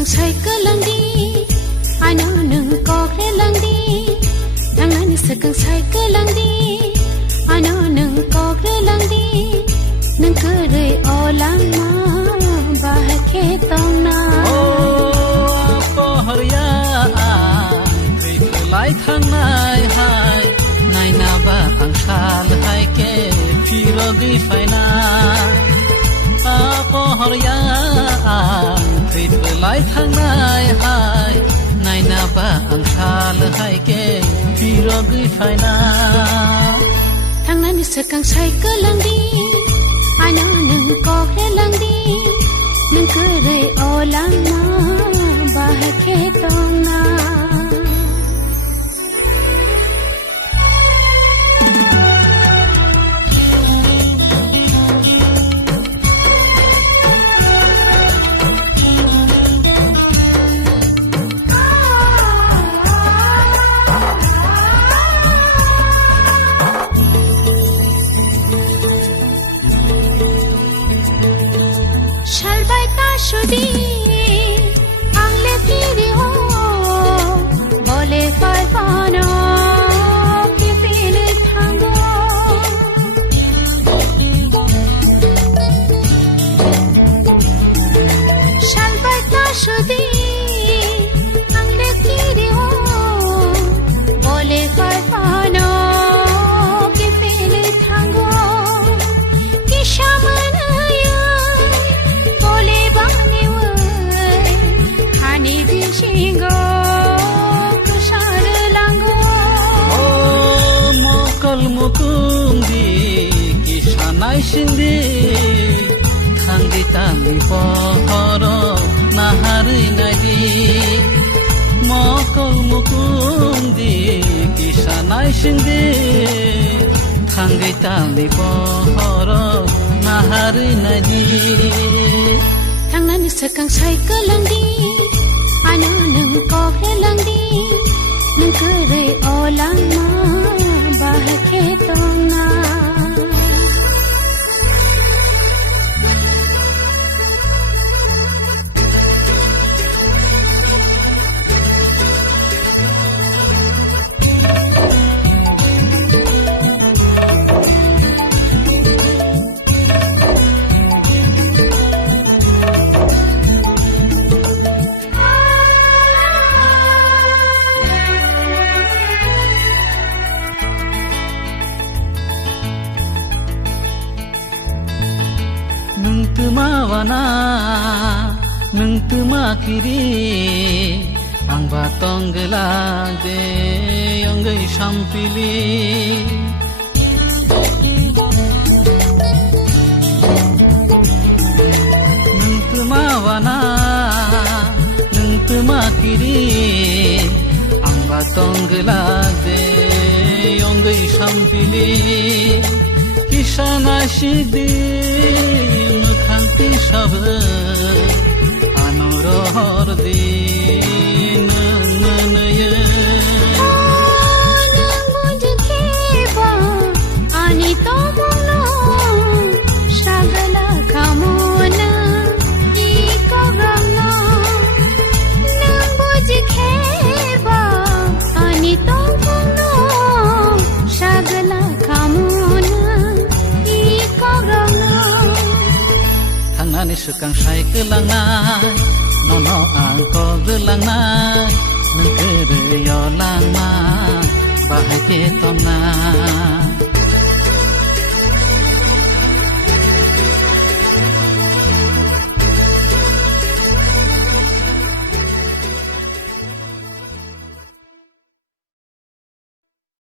sekang cycle langdi ano nung kokre langdi tangan sekang cycle langdi ano nung kokre langdi nung kere olang ma bahake tong na po harya lai thang nai hai nai na ba ang sal hai ke pirogi faina po harya lai thang nai hai nai na ba ang sal hai ke pirogi faina thang na ni sekang cycle langdi ano nung kokre langdi nung kere olang ma bahake tong na Shudi ang lepiri ho bole fai fano ki fili thango shalbai ta shudi ang lepiri ho bole fai fano ki fili thango ki shaman mukundi kisanai sindi thangdi tangdi pohoro nahari nadi mokol mukundi kisanai sindi thangdi tangdi pohoro nahari nadi thangnan sekang cycle langdi ano nung kokre langdi nung kere olang ma bahake tong na Tumawana nung tumakiri ang batong gelade yung gay sampili nung tumawana nung tumakiri ang batong gelade yung gay sampili kisana shidi sab anuror din nanaya nang bunjke ba ani to mono shagala kamona ki korana nang bunjke ba ani to mono shagala kamona ki korana Nani sukang sai kelang nai nono angko gelang nai nengkere yo lang ma bahake tom nai